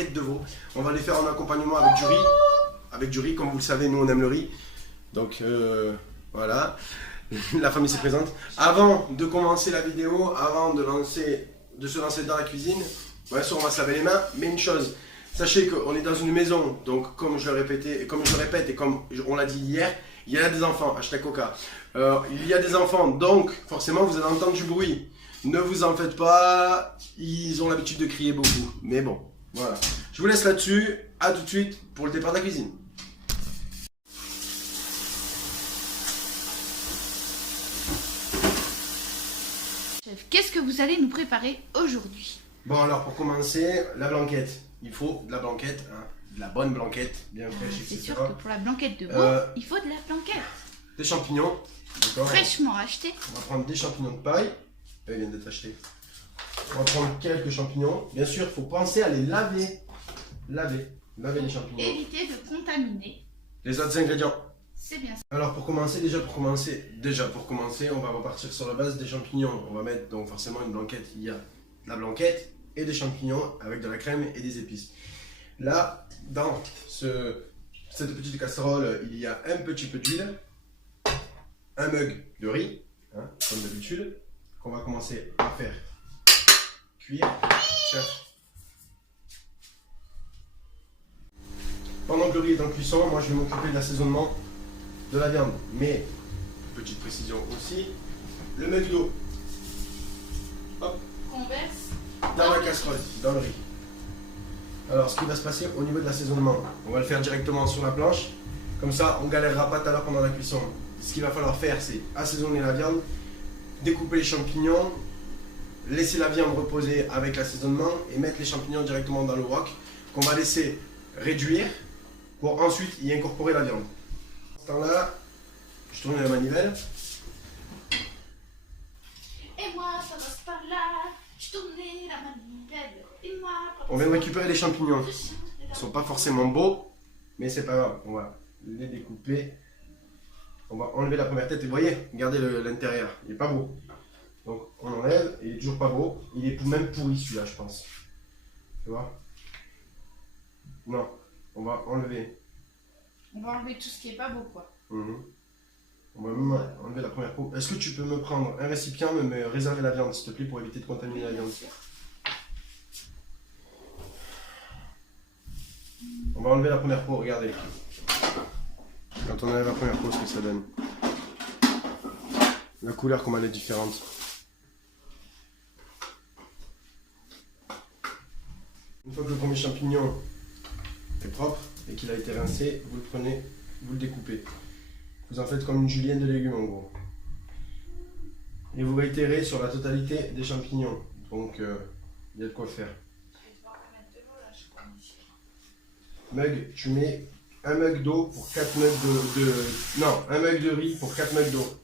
blanquettes de veau. On va les faire en accompagnement avec du riz. Avec du riz, comme vous le savez, nous on aime le riz. Donc voilà, la famille se présente. Avant de commencer la vidéo, avant de se lancer dans la cuisine, bien sûr on va se laver les mains, mais une chose, sachez qu'on est dans une maison, donc comme je le répète et comme on l'a dit hier, il y a des enfants, hashtag Coca. Il y a des enfants, donc forcément vous allez entendre du bruit. Ne vous en faites pas, ils ont l'habitude de crier beaucoup. Mais bon, voilà. Je vous laisse là-dessus, à tout de suite pour le départ de la cuisine. Chef, qu'est-ce que vous allez nous préparer aujourd'hui? Bon alors pour commencer, la blanquette. Il faut de la blanquette, hein, de la bonne blanquette, bien fraîche, C'est etc. sûr que pour la blanquette de veau, il faut de la blanquette. Des champignons, d'accord. Fraîchement acheté. On va prendre des champignons de paille. Ils viennent d'être achetés. On va prendre quelques champignons. Bien sûr, il faut penser à les laver. Laver les champignons. Évitez de contaminer. Les autres ingrédients. C'est bien ça. Alors pour commencer, on va repartir sur la base des champignons. On va mettre donc forcément une blanquette. Il y a de la blanquette et des champignons avec de la crème et des épices. Là, dans cette petite casserole, il y a un petit peu d'huile, un mug de riz, hein, comme d'habitude, qu'on va commencer à faire cuire. Tiens. Pendant que le riz est en cuisson, moi je vais m'occuper de l'assaisonnement de la viande. Mais, petite précision aussi, le mug d'eau, hop, Converse. dans la casserole, dans le riz. Alors ce qui va se passer au niveau de l'assaisonnement, on va le faire directement sur la planche. Comme ça, on ne galérera pas tout à l'heure pendant la cuisson. Ce qu'il va falloir faire, c'est assaisonner la viande, découper les champignons, laisser la viande reposer avec l'assaisonnement et mettre les champignons directement dans le wok qu'on va laisser réduire pour ensuite y incorporer la viande. À ce temps-là, je tourne la manivelle. Et moi, ça passe par là. Je tournais la manivelle. Et moi, On vient de récupérer les champignons. Ils ne sont pas forcément beaux, mais c'est pas grave. On va les découper. On va enlever la première tête et vous voyez, regardez l'intérieur, il n'est pas beau. Donc on enlève, et il est toujours pas beau. Il est même pourri celui-là, je pense. Tu vois? Non, on va enlever. on va enlever tout ce qui est pas beau, quoi. On va même enlever la première peau. Est-ce que tu peux me prendre un récipient, me réserver la viande, s'il te plaît, pour éviter de contaminer la viande? On va enlever la première peau, regardez. Quand on enlève la première peau, ce que ça donne. La couleur, comme elle est différente. Une fois que le premier champignon est propre et qu'il a été rincé, vous le prenez, vous le découpez. Vous en faites comme une julienne de légumes en gros. Et vous réitérez sur la totalité des champignons. Donc il y a de quoi faire. Mug, tu mets un mug d'eau pour 4 mugs Non, un mug de riz pour 4 mugs d'eau.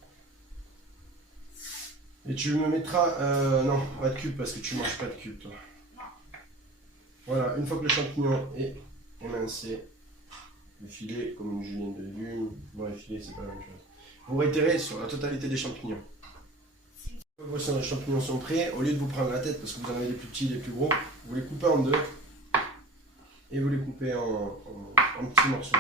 Et tu me mettras... non, pas de cube parce que tu manges pas de cube toi. Voilà, une fois que le champignon est émincé, le filet comme une julienne de légumes. Non, le filet c'est pas la même chose. Vous réitérez sur la totalité des champignons. Une fois que vos champignons sont prêts, au lieu de vous prendre la tête parce que vous en avez les plus petits, les plus gros, vous les coupez en deux. Et vous les coupez en petits morceaux.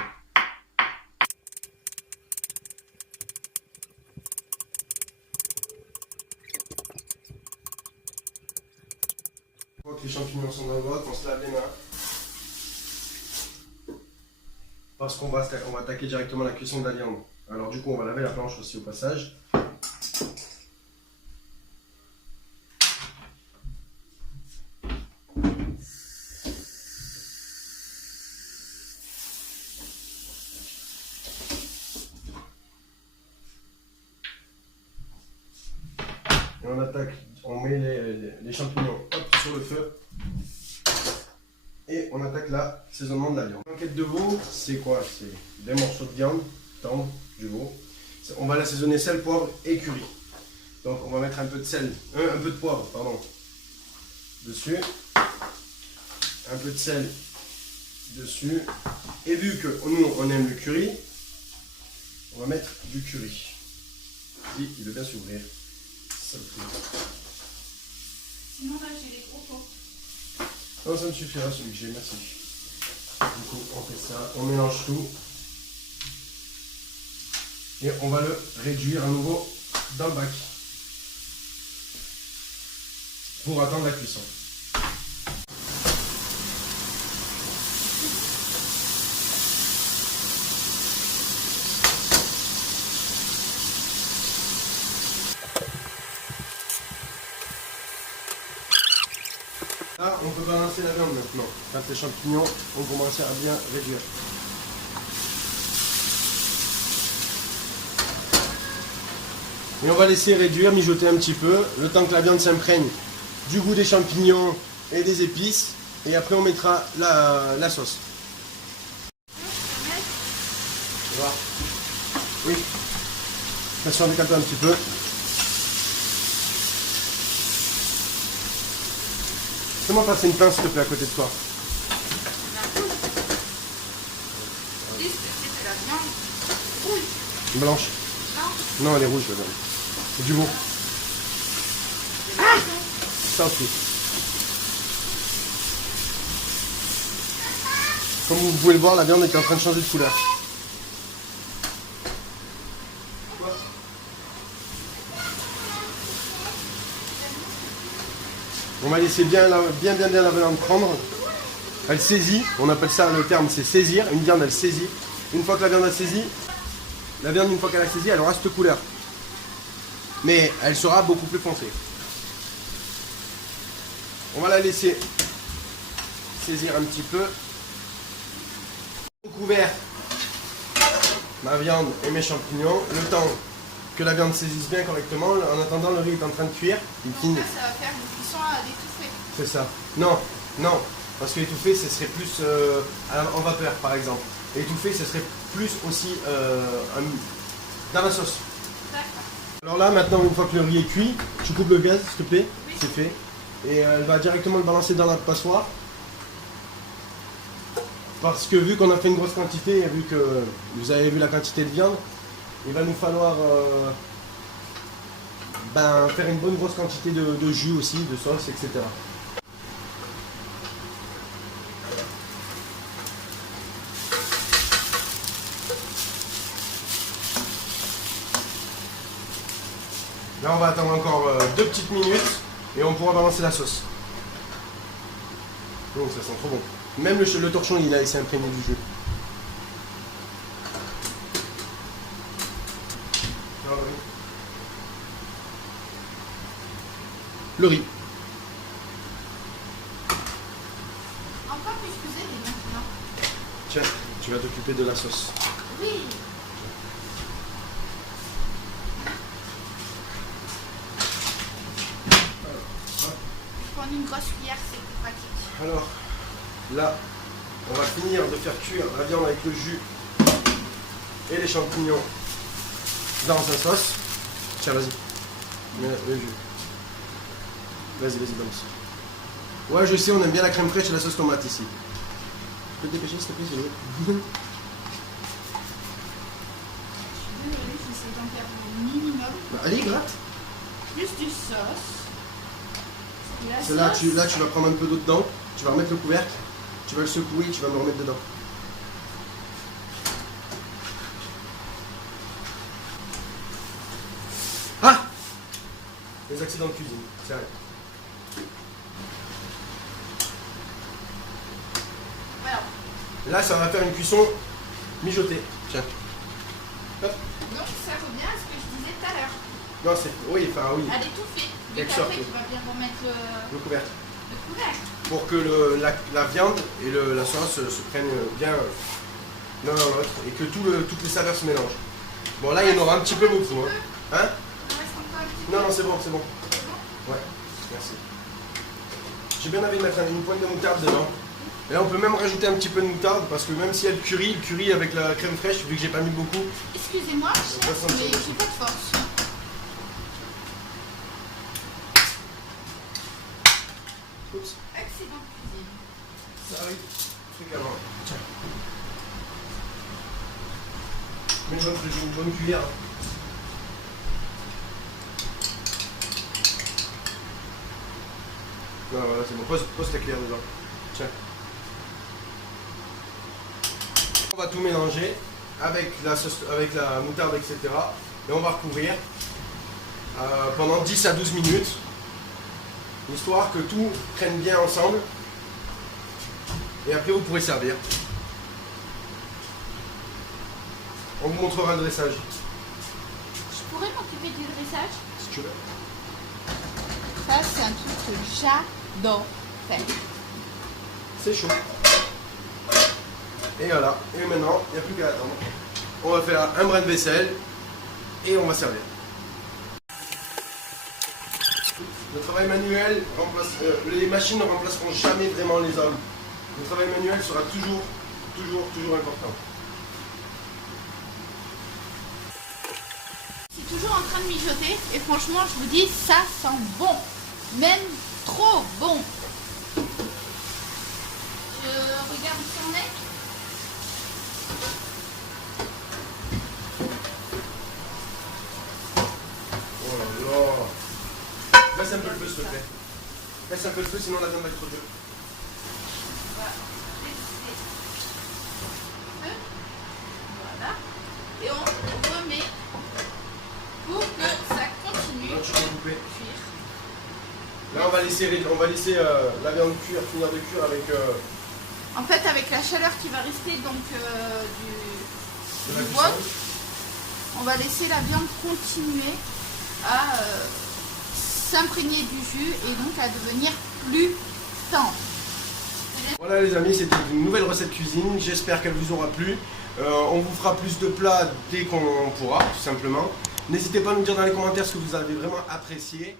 Une fois que les champignons sont dans le wok, on se lave les mains. Parce qu'on va attaquer directement la cuisson de la viande. Alors du coup, on va laver la planche aussi au passage. Et on attaque, on met les champignons hop, sur le feu. Et on attaque l'assaisonnement de la viande. Blanquette de veau, c'est quoi? C'est des morceaux de viande tendre du veau. On va l'assaisonner sel, poivre et curry. Donc on va mettre un peu de sel, un peu de poivre, pardon, dessus. Un peu de sel dessus. Et vu que nous on aime le curry, on va mettre du curry. Si, il veut bien s'ouvrir. Sinon là j'ai les gros pots. Non, ça me suffira celui que j'ai, merci. Du coup, on fait ça, on mélange tout. Et on va le réduire à nouveau dans le bac. Pour attendre la cuisson. Là, on peut balancer la viande maintenant. Quand les champignons ont commencé à bien réduire. Et on va laisser réduire, mijoter un petit peu, le temps que la viande s'imprègne du goût des champignons et des épices. Et après, on mettra la sauce. Tu vois ? Oui. Laisse on décaper un petit peu. Fais-moi passer une pince, s'il te plaît, à côté de toi. Dis que c'est de la viande rouge. Blanche. Non, Non, elle est rouge, la viande. C'est du veau. Ça aussi. Comme vous pouvez le voir, la viande est en train de changer de couleur. On va laisser bien la viande prendre. Elle saisit, on appelle ça, le terme c'est saisir. Une viande elle saisit. Une fois que la viande a saisi, la viande une fois qu'elle a saisi, elle aura cette couleur. Mais elle sera beaucoup plus foncée. On va la laisser saisir un petit peu. Au couvert, ma viande et mes champignons. Le temps que la viande saisisse bien correctement. En attendant, le riz est en train de cuire. Il donc finit. là, ça va faire une cuisson à l'étouffée. C'est ça. Non, non. Parce que étouffé, ce serait plus en vapeur, par exemple. Et étouffé, ce serait plus aussi dans la sauce. D'accord. Alors là, maintenant, une fois que le riz est cuit, tu coupes le gaz, s'il te plaît. Oui. C'est fait. Et elle va directement le balancer dans la passoire. Parce que vu qu'on a fait une grosse quantité, et vu que vous avez vu la quantité de viande, il va nous falloir faire une bonne grosse quantité de jus aussi, de sauce, etc. Là, on va attendre encore 2 petites minutes et on pourra balancer la sauce. Oh, ça sent trop bon. Même le torchon, il s'est imprégné du jus. Le riz. Encore plus cuisiner maintenant. Tiens, tu vas t'occuper de la sauce. Oui. Prendre une grosse cuillère, c'est plus pratique. Alors, là, on va finir de faire cuire la viande avec le jus et les champignons dans sa sauce. Tiens, vas-y. Mets le jus. Vas-y, balance. Ouais, je sais, on aime bien la crème fraîche et la sauce tomate ici. Tu peux te dépêcher, s'il te plaît, c'est Désolée, j'essaie d'en faire un minimum. Allez, gratte. Plus du sauce. La Là, sauce. là, tu vas prendre un peu d'eau dedans. Tu vas remettre le couvercle. Tu vas le secouer, tu vas me remettre dedans. Ah! Les accidents de cuisine, c'est vrai. Voilà. Là, ça va faire une cuisson mijotée. Tiens. Hop. Donc ça revient à ce que je disais tout à l'heure. Non, c'est. Oui, enfin, oui. À l'étouffer. Vu Quelque qu'après sorte, tu oui. vas bien remettre Le couvercle. le couvercle. Pour que la viande et la sauce se prennent bien l'un dans l'autre et que toutes les saveurs se mélangent. Bon, là, il y en aura un petit peu beaucoup. Hein? Hein? Il reste encore un petit Non, peu. non, c'est bon, c'est bon. C'est bon. Ouais, merci. J'ai bien envie de mettre une pointe de moutarde dedans. Et là, on peut même rajouter un petit peu de moutarde parce que même si elle curit avec la crème fraîche, vu que j'ai pas mis beaucoup. Excusez-moi, va chef, sentir. mais j'ai pas de force. Oups, Accident de cuisine. ça arrive fréquemment. Tiens. Mais j'ai une bonne cuillère. Non, voilà, c'est bon. Pose ta cuillère dedans. Tiens. On va tout mélanger avec la sauce, avec la moutarde, etc. Et on va recouvrir pendant 10 à 12 minutes, histoire que tout prenne bien ensemble. Et après vous pourrez servir. On vous montrera le dressage. Je pourrais m'occuper du dressage? Si tu veux. Ça, c'est un truc que j'adore faire. C'est chaud. Et voilà. Et maintenant, il n'y a plus qu'à attendre. On va faire un brin de vaisselle et on va servir. Le travail manuel remplace, les machines ne remplaceront jamais vraiment les hommes. Le travail manuel sera toujours important. C'est toujours en train de mijoter et franchement, je vous dis, ça sent bon. Même trop bon. Je regarde son nez. Oh là là. Baisse un peu le feu, s'il te plaît. Baisse un peu le feu, sinon la viande va être trop dure. On va laisser le feu. Voilà. Et on remet pour que ça continue Là, tu peux couper. de cuire. Là, on va laisser la viande cuire, finir de cuire avec En fait, avec la chaleur qui va rester donc de la du wok, cuisson. on va laisser la viande continuer à s'imprégner du jus et donc à devenir plus tendre. Voilà les amis, c'était une nouvelle recette cuisine, j'espère qu'elle vous aura plu. On vous fera plus de plats dès qu'on pourra, tout simplement. N'hésitez pas à nous dire dans les commentaires ce que vous avez vraiment apprécié.